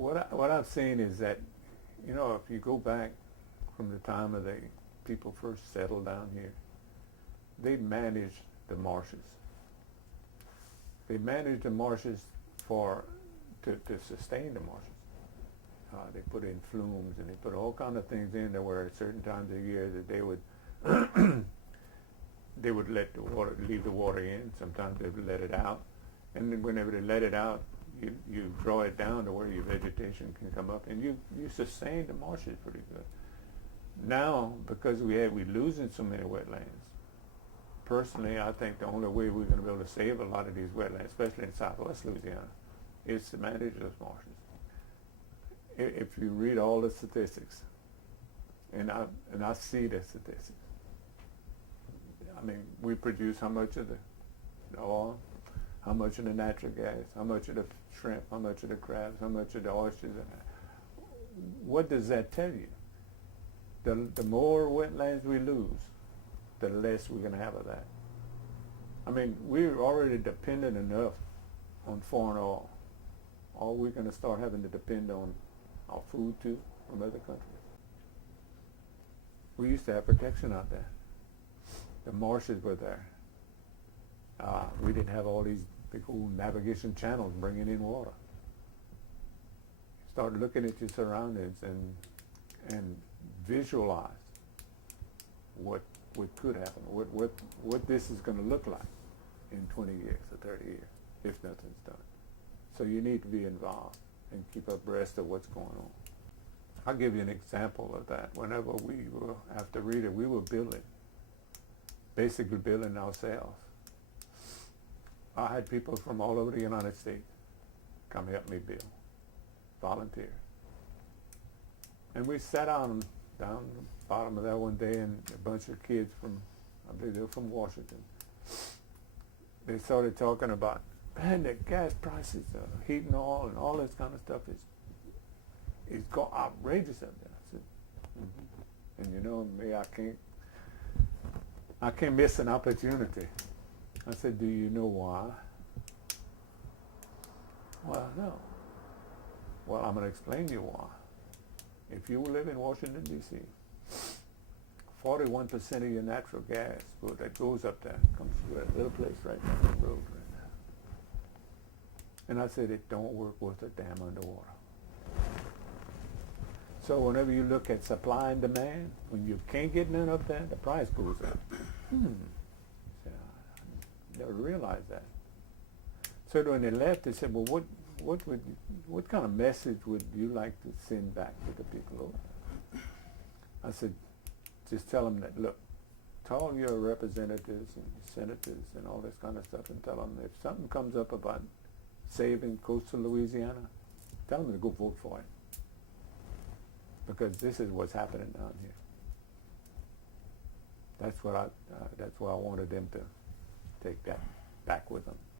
what I've seen is that, if you go back from the time of the people first settled down here, they managed the marshes. They managed the marshes to sustain the marshes. They put in flumes and they put all kind of things in there where at certain times of year that they would they would leave the water in. Sometimes they would let it out, and then whenever they let it out, you draw it down to where your vegetation can come up, and you sustain the marshes pretty good. Now, because we're losing so many wetlands, personally, I think the only way we're going to be able to save a lot of these wetlands, especially in southwest Louisiana, is to manage those marshes. If you read all the statistics, and I see the statistics, I mean, we produce how much of the oil, how much of the natural gas, how much of the shrimp, how much of the crabs, how much of the oysters. What does that tell you? The more wetlands we lose, the less we're going to have of that. I mean, we're already dependent enough on foreign oil. Or we're going to start having to depend on our food too from other countries. We used to have protection out there. The marshes were there. We didn't have all these big old navigation channels bringing in water. Start looking at your surroundings and visualize what could happen, what this is going to look like in 20 years or 30 years if nothing's done. So you need to be involved and keep abreast of what's going on. I'll give you an example of that. Whenever we were, after Rita, we were basically building ourselves. I had people from all over the United States come help me build, volunteers. And we sat down the bottom of that one day, and a bunch of kids I believe they were from Washington, they started talking about, man, the gas prices, heating oil and all this kind of stuff is outrageous up there. I said, and me, I can't miss an opportunity. I said, do you know why? Well, no. Well, I'm going to explain to you why. If you live in Washington, D.C., 41% of your natural gas that goes up there comes through that little place right down the road right now. And I said, it don't work worth a damn underwater. So whenever you look at supply and demand, when you can't get none up there, the price goes up. I never realized that. So when they left, they said, well, what kind of message would you like to send back to the people over there? I said, just tell them that, look, tell your representatives and senators and all this kind of stuff, and tell them if something comes up about saving coastal Louisiana, tell them to go vote for it. Because this is what's happening down here. That's why I wanted them to take that back with them.